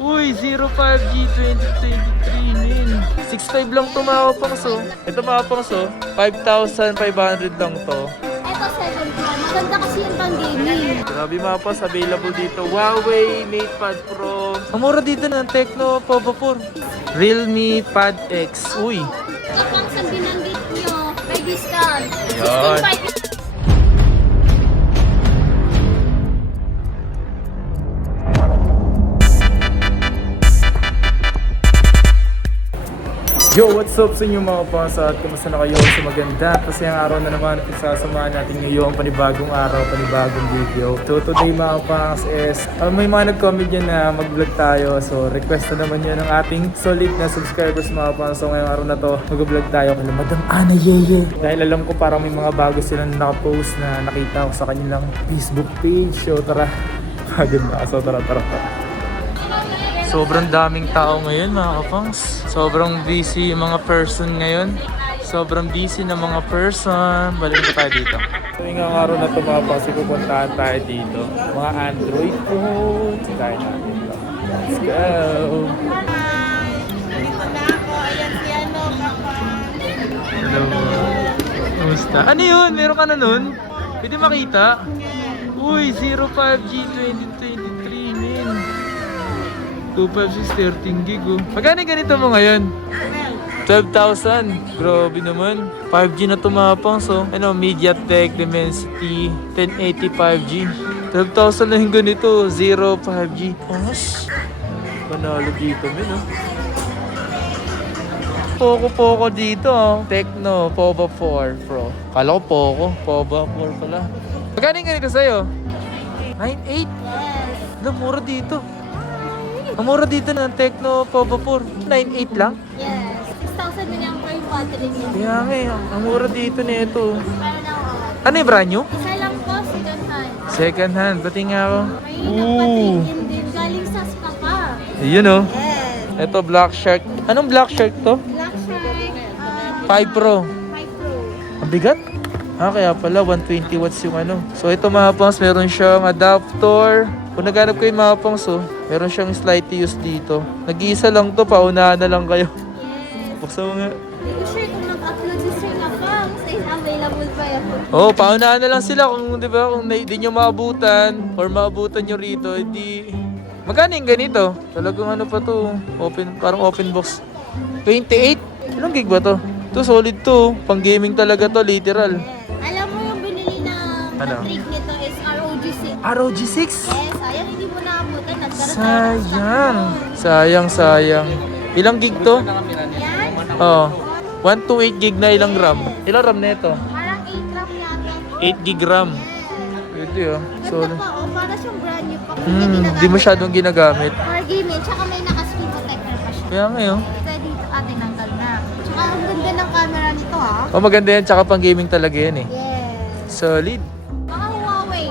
Uy, 05G 2023 min. 6.5 lang to mga kapangso. Ito mga kapangso, 5,500 lang to. Ito 7 Pro. Maganda kasi yung pang gaming. Grabe mga pas, available dito. Huawei MatePad Pro. Ang mura dito ng Tecno Povo 4. Realme Pad X. Uy. Kapag sa binanggit nyo, may discount. Ayan. 16.5. Yo, what's up sa inyo mga kapangsa at kumusta na kayo sa maganda? Kasi ang araw na naman at sasamahan natin ngayon panibagong araw, panibagong video. So today mga kapangs is may mga nag-comment yan na mag-vlog tayo. So request na naman yun ng ating solid na subscribers mga kapangs. So ngayong araw na to, mag-vlog tayo kay Madam Ana Yeye. Dahil alam ko parang may mga bago silang nakapost na nakita ko sa kanilang Facebook page. So tara, maganda. So tara. Sobrang daming tao ngayon mga kapangs. Sobrang busy yung mga person ngayon. Sobrang busy na mga person. Balik na tayo dito. So ngayong araw na ito mga kapangs, pupuntahan tayo dito. Mga Android phones. Tayo natin ito. Let's go! Dito na ako. Ayan si ano, papa. Hello. Kumusta? Ano yun? Meron ka na nun? Pwede makita? Uy, 05G 2023 min. 256 13 gig oh. Magkano ganito mo ngayon? 12,000. Grabe naman. 5G na tumapang so. Ano, MediaTek Dimensity 1080 5G. 12,000 lang yung ganito. 5G. Mas panalo dito men oh. Poco dito oh. Tecno Povo 4 Pro. Kala ko Povo 4 pala. Magkano yung ganito sa'yo? 9.8? Yes. Mura dito. Ang mura dito ng Tecno Povo 4. 9.8 lang? Yes. 6,000 na yung per battery niya. Kaya nga eh, ang mura dito nito. Meron ako. Ano yung brand new? Isa lang po, second hand. Second hand, pati nga ako. May nagpa-trade-in din. Galing sa spa pa. Ayun oh. Yes. Ito Black Shark. Anong Black Shark to? Black Shark. 5 Pro. 5 Pro. Ang bigat? Kaya pala 120 watts yung ano. So ito mga pangs, meron siyang adapter. Kung naghanap kayo mga pangs oh, meron siyang slightly used dito. Nag-iisa lang to, paunahan na lang kayo. Yes. Buksan mo nga. Hindi ko sure kung mag-upload si Sir na pa. Kasi available pa yan. Oh, paunahan na lang sila kung 'di ba, kung hindi niyo maabutan or maabutan niyo rito, hindi. Magkano yung ganito? Talagang ano pa to? Open, parang open box. 28. Ilang gig ba to? To solid to. Pang gaming talaga to, literal. Alam mo yung binili na Ano? trig nito is ROG6. ROG 6. Yes, sayang hindi mo naabutan. Nagkaroon tayo ng Sayang. Sayang. Ilang gig to? Yan. Oh. 128 gig na ilang RAM? Ilang RAM na ito? Parang 8 RAM yata. 8 gig RAM. Pwede oh. Ganda Solid. pa, oh. Para siyang brand new pa. Di masyadong ginagamit. For gaming, tsaka may naka-screen protector pa siya. Kaya nga yun. Kaya dito atin nanggal na. Tsaka ang ganda ng camera nito ha. Oh, maganda yan. Tsaka pang gaming talaga yan eh. Yes. Solid. Mga Huawei.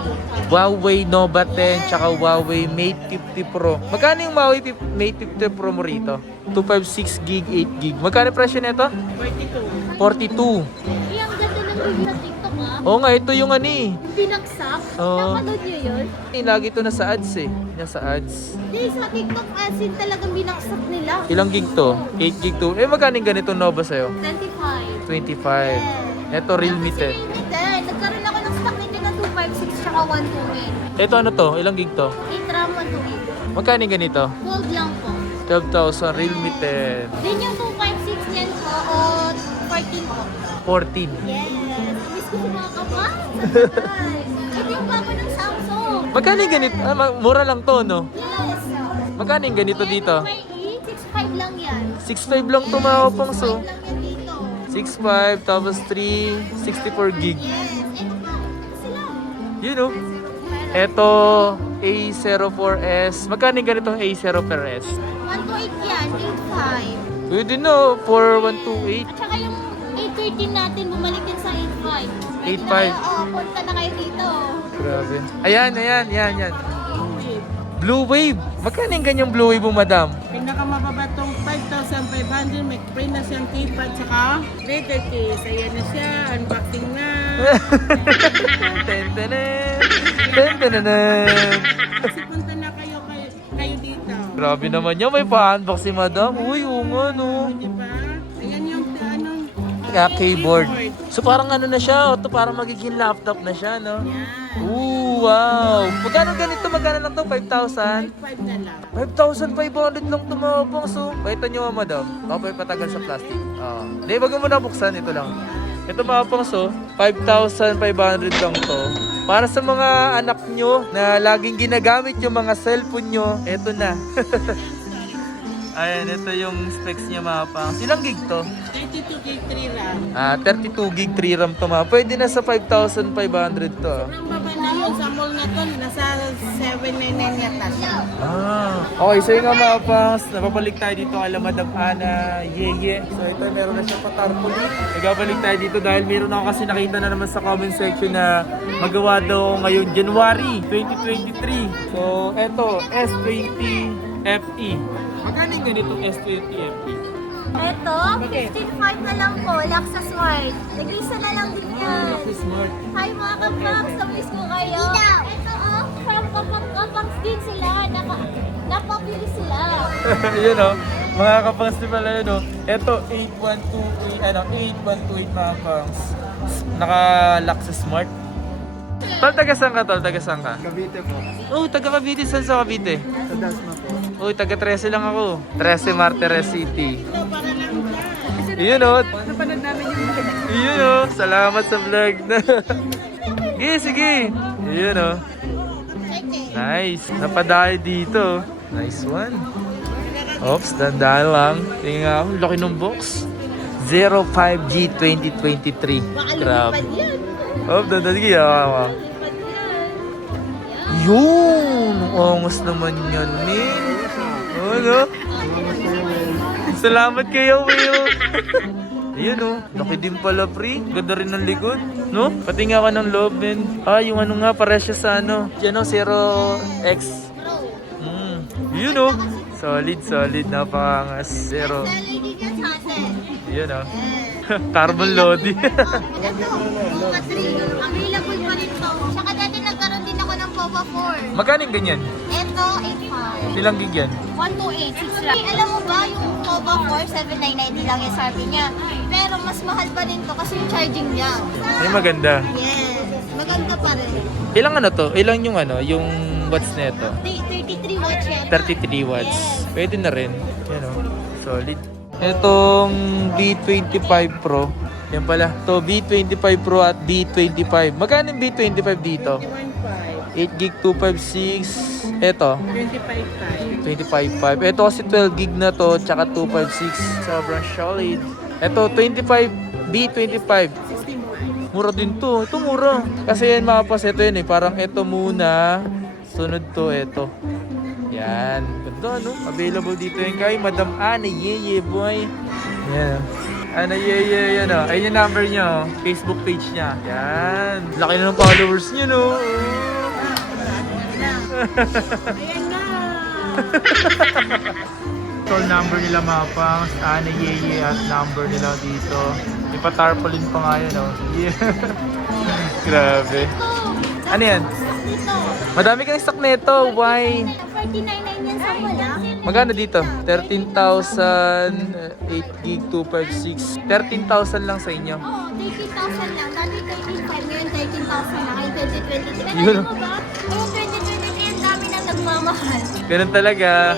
Huawei Nova 10 tsaka Huawei Mate 50 Pro. Magkano yung Huawei Mate 50 Pro mo rito? 256 gig, 8 gig. Magkano presyo nito? 42. 42. Eh, ang ganda ng review sa TikTok ha. Oo nga, ito yung ano eh. Binagsak. Oo. Napanood niyo yun? Lagi ito nasa ads eh. Nasa ads. Hindi, sa TikTok as in talagang binaksak nila. Ilang gig to? 8 gig to. Eh magkano yung ganito Nova sa'yo? 25. 25. Ito Realme 10. Kasi limited. Nagkaroon ako ng stock nito na 256 tsaka 128. Ito ano to? Ilang gig to? 8 RAM 128. Magkano yung ganito? Gold lang po. 12,000 Realme 10. Then yung 256 yan po o 14 po. 14. Yes. Miss ko si mga kapal. Ito yung bago ng Samsung. Magkano yung ganito? Mura lang to no? Yes. Magkano yung ganito dito? May 6.5 lang yan. 6.5 lang tumawapang 6.5 so. lang yan dito. 6.5 tapos 3, 64 gig. Yes. Sila. You know. Ito, A04S. Magkano yung ganitong A04S? 128 yan. 8.5. Pwede no, for 128. At saka yung 813 natin, bumalik din sa 8.5. 8.5. Punta na kayo dito. Grabe. Ayan. Blue Wave. Magkano yung ganyang Blue Wave mo, madam? Pinakamababa tong 5,500, may free na siyang keypad, saka leather case. Ayan na siya, unboxing na. Tentenen. Kasi punta na kayo dito. Grabe naman yan. May pa-unbox si madam. Uy, oo nga, no. Di ba? Ayan yung Keyboard. So parang ano na siya, to parang magiging laptop na siya, no? Yan. Ooh, wow. Magkano ganito? Magkano lang to? 5,000? 5 na lang. 5,500 lang tumabang. So, pakita nyo nga, madam. Ako pa patagal sa plastic. Hindi, wag mo na buksan. Ito lang. Ito mga pangso, 5,500 lang to. Para sa mga anak nyo na laging ginagamit yung mga cellphone nyo, ito na. Ayan, ito yung specs niya mga pang. Silang gig to? 32 gig 3 RAM. 32 gig 3 RAM to mga. Pwede na sa 5,500 to. Ang baba na yun sa mall na to, nasa 799 yata siya. Okay, so yung nga mga pangs, napapalik tayo dito kay Madam Ana Yeye. So ito, meron na siya patarpuli. Nagabalik tayo dito dahil meron ako kasi nakita na naman sa comment section na magawa daw ngayon January 2023. So eto, S20 FE. Magkano yung ganito S20 FE? Eto, 15.5 na lang po, Laksa Smart. Nag-isa na lang din yan. Smart. Hi mga kapangs, na-miss ko kayo. Eto oh, from kapangs din sila. Napapili sila. Yun o, mga kapangs di pala yun o. Eto, 8128 mga kapangs. Naka-lock sa smart. Tol, taga saan ka, Tol? Taga saan ka? Cavite po. Oh, taga Cavite. Saan sa Cavite? Sa Dasma po. Uy, taga 13 lang ako. 13 Martires City. Ito, para lang dyan. Iyon o. Napanood namin yung vlog. Iyon o. Salamat sa vlog na. Sige, sige. Iyon o. Nice. Napadayo dito. Nice one. Oops, dandaan lang. Tingnan nga ako. Laki ng box. 05G 2023. Grabe. Oh, dandaan. Sige. Yun! Ongos naman yan, min. Ano? Salamat kayo, Will. Ayan oh, laki din pala, pre. Ganda rin ng likod, no? Pati nga ka ng loob, men. Yung ano nga, pare siya sa ano. Yan oh, 0X. Yun oh. Solid, solid. Napakangas. Zero. Yun oh. Carbon loading. Ito, Pova 3. Available pa rin to. Tsaka dati nagkaroon din ako ng Pova 4. Magkano yung ganyan? Ito, 8.5. Ilang gig yan? 128, 6 lang. Alam mo ba, yung Pova 4, 799 lang yung sabi niya. Pero mas mahal pa rin to kasi yung charging niya. Ay, maganda. Yes, maganda pa rin. Ilang ano to? Ilang yung ano? Yung watts nito? 33 watts yan. 33 watts. Yes. Pwede na rin. Yan o. Solid. Itong B25 Pro. Yan pala. To B25 Pro at B25. Magkano yung B25 dito? 21.5. 8 gig 256. Ito. 25.5. 25.5. Ito kasi 12 gig na to. Tsaka 256. Sobrang solid. Ito 25 B25. 60 Mura din to. Ito mura. Kasi yan mga pas. Ito yun eh. Parang ito muna. Sunod to. Ito. Yan. Ganda no? Available dito yun kay Madam Ana Yeye boy. Yan. Ana Yeye yan o. Ayun yung number niya o. Facebook page niya. Yan. Laki na ng followers niya no. Ayan na! Call number nila mga pangs. Ana Yeye at number nila dito. Ipatarpaulin pa nga yun o. Yeah. Grabe. Ano yan? Dito. Madami kang stock nito. Why? 49.9 yan sa wala. Magkano dito? 13,000, 8 gig, 256. 13,000 lang sa inyo. Oo, 13,000 lang. Dati 13,500, ngayon 13,000 na. Ngayon 2023. Pero Yun. alam mo ba? Ngayon 2023, ang dami nang nagmamahal. Ganun talaga.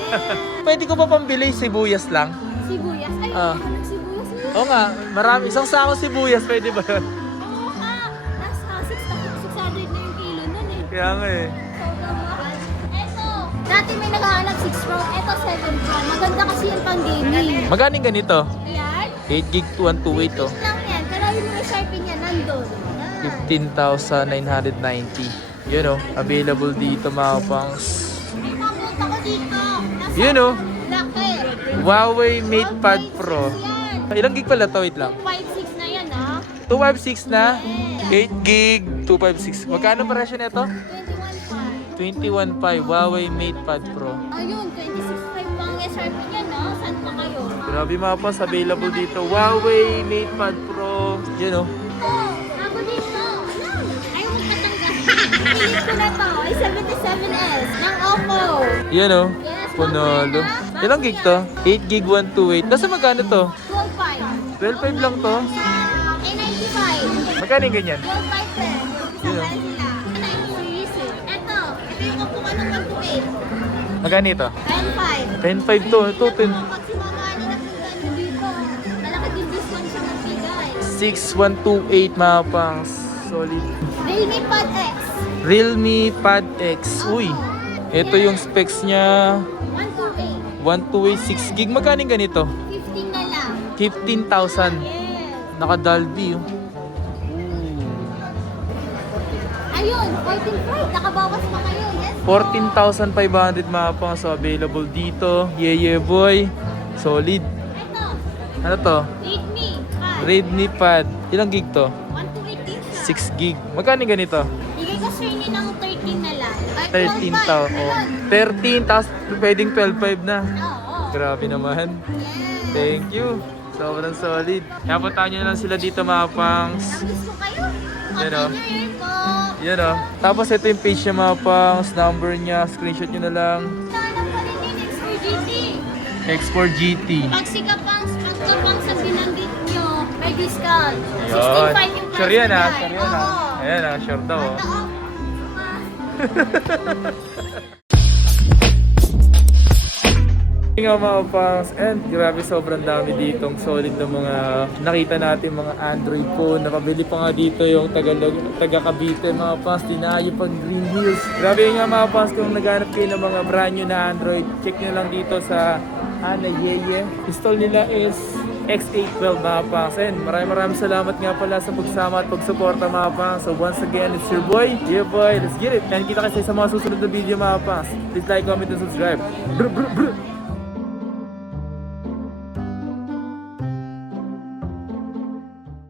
Pwede ko pa pambili sibuyas lang? Sibuyas. Ay, Ah. sibuyas na. Oo nga, marami. Isang sako sibuyas, pwede ba? Oo nga. Nasa 600 na yung kilo nun eh. Kaya nga eh. Sobrang mahal. Eto, dati may nakahanap 6 round. Eto 7 round. Maganda kasi yung pang gaming. Magkano yung ganito? Ayan. 8 gig 2128 oh. lang yan. Pero yung mga Sharpie niya nandun. 15,990. Yun oh, available dito mga pangs. May papunta ko dito. Nasa Yun oh, laki. Huawei MatePad Pro. Yan. Ilang gig pala to? Wait lang. 5.6 na yan ha. 256 na? 8 gig, 256. Magkano presyo nito? 21.5. 21.5 Huawei MatePad Pro. Ayun, 26.5 lang yung Sharpie niya no. Saan pa kayo? Grabe mga pas, available dito. Huawei MatePad Pro. Yun oh. Ako dito. Alam. Ayaw magkatanggal. Pilit ko na to. Ay 77S ng Oppo. Yun oh. Yes, Panalo. Ilang gig to? 8 gig 128. Nasa magkano to? 12.5. 12.5 lang to? A95. Magkano yung ganyan? 12.5 din. Isang Yeah. brand sila. A90 series eh. Ito yung upuan ng 128. Magkano ito? 10.5. 10.5 to. Ito, Pag si Mama Ani nagpunta dito, malaki din discount siya magbigay. 6128 mga pangs. Solid. Realme Pad X. Realme Pad X. Uy, ito yung specs niya. 128. 128 6 gig. Magkano yung ganito? 15 na lang. 15,000. Yes. Naka-Dolby. Oh. Ayun, 14.5. Nakabawas pa kayo. Yes. 14,500 mga pangs. So, available dito. Yeah, boy. Solid. Ito, Ano to? Redmi Pad. Redmi Pad. Ilang gig to? 128 din siya. 6 gig. Magkano yung ganito? Bigay ko sa inyo ng 13 na lang. Ay, 13 12.5. tao. Oh. 13, tapos pwedeng 12.5 na. Oo. Grabe naman. Yes. Thank you. Sobrang solid. Kaya puntahan nyo na lang sila dito mga pangs. Namiss ko kayo. Yan, Happy oh. New Year po. Yan o. Tapos ito yung page niya mga pangs. Number niya. Screenshot nyo na lang. Tanong pa rin din X4 GT. X4 GT. Pag pagkapang sa binanggit nyo, may discount. Ayun. 16.5 yung price Sure yan ha. nila. Sure yan ha. Oo. Ayan ha. Sure daw. Oh. Ito, oh. Nga mga pangs, and grabe sobrang dami ditong solid na mga nakita natin mga Android phone. Nakabili pa nga dito yung taga Cavite mga pangs, tinayo pang Green Hills. Grabe nga mga pangs, kung naghanap kayo ng mga brand new na Android, check nyo lang dito sa Ana Yeye. Install nila is X812 mga pangs. And maraming salamat nga pala sa pagsama at pagsuporta mga pangs. So once again, it's your boy. Yeah boy, let's get it. And kita kasi sa mga susunod na video mga pangs. Please like, comment, and subscribe. Brr, brr, brr.